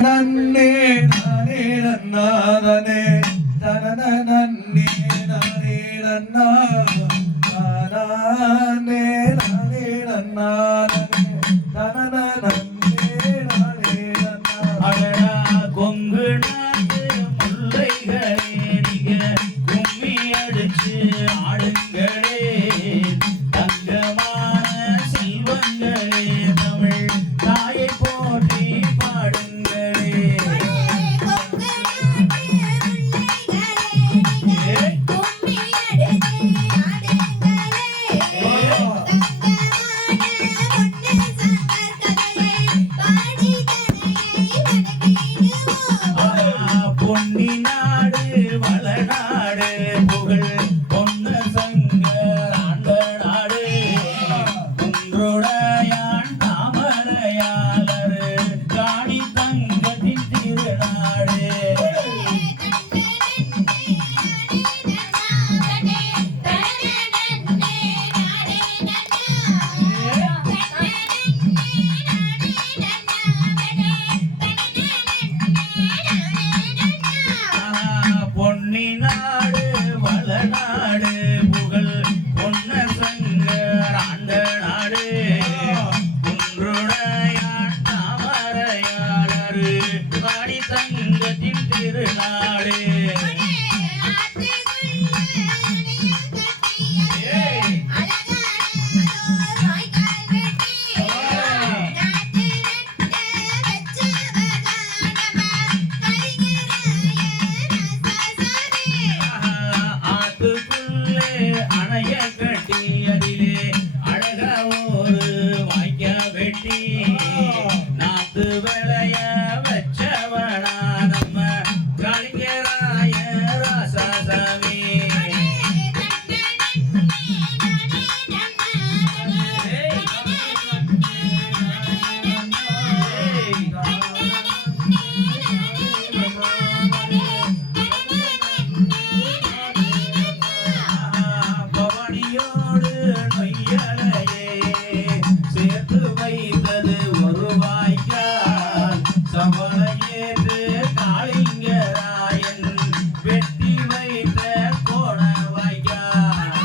நன்னே நானே நன்னாதனே தனன நன்னே நானே நன்னா நானே நானே நன்னாதனே தனன நன்னே நானே நன்னா. அடடா கொங்கு நாட்டு முல்லைகளே நீங்க கும்மி அடிச்சு ஆடுங்களே, தங்கமான செல்வங்களே தமிழ் தாயை போற்றி பாடுங்களே. பொன்னி நாடு வளநாடு புகழ் பொன்ன சங்கர் ஆண்ட நாடு, குன்றுடையான் தாமரையாளர் காணி தங்கத்தின் திருநாடு. பொன்னி நாடு வளநாடு புகழ் பொன்ன சங்கர் ஆண்ட நாடு, குன்றுடையான் தாமரையாளர் காணி தங்கத்தின் திருநாடு. ஆத்துக்குள்ளே அணைய கட்டி அதிலே அழகா ஒரு வாய்க்கா வெட்டி, நாத்து விளைய வச்சவனா நம்ம கலிங்கராய ராசாசாமி. பவனியோடு நொய்யலையே சேர்த்து வைத்தது ஒரு வாய்க்கால், சவலையேற்று காளிங்கராயன் வெட்டி வைத்த கோண வாய்க்கால்.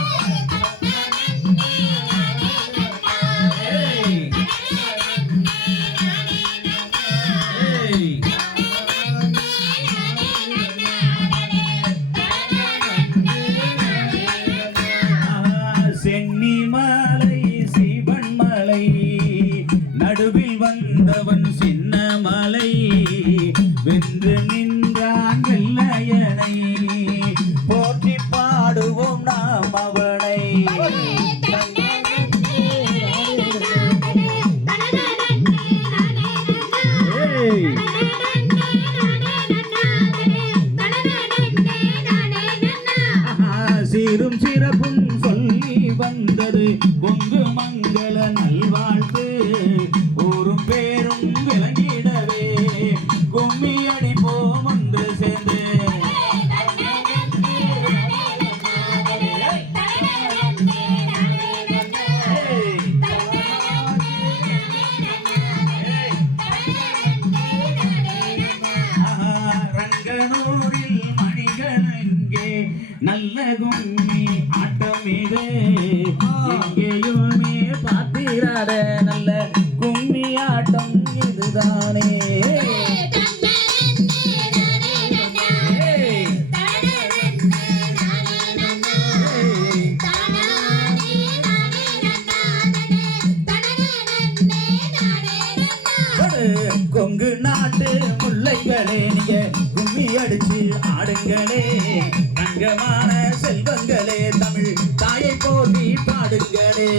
சென்னி மலை சிவன் மலை நடுவில் வந்தவன் சின்ன மலை, வென்று நின்றான் வெள்ளையனை போற்றி பாடுவோம் நாம் அவனை. சீரும் சிறப்பும் சொல்லி வந்தது கொங்கு மங்கள நல்வாழ்த்து, ஊரும் பேரும் விளங்கிடவே கும்மி அடிப்போம் ஒன்று சேர்ந்து. ரங்கனூரில் மணிகள் எங்கே நல்ல கும்மி ஆட்டம் இது, எங்கேயுமே பார்த்திராத நல்ல கும்மி ஆட்டம் இதுதானே. கொங்கு நாட்டு முல்லைகளே நீங்க கும்மி அடிச்சு ஆடுங்களே, தங்கமான செல்வங்களே தமிழ் தாயை போற்றி பாடுங்களே.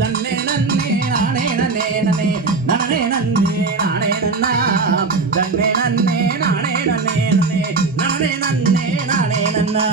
தன்னே நன்னே நானே நன்னே நன்னே நனனே நன்னே நானே நன்னா, தன்னே நன்னே நானே நன்னே நன்னே நனனே நன்னே நானே நன்னா.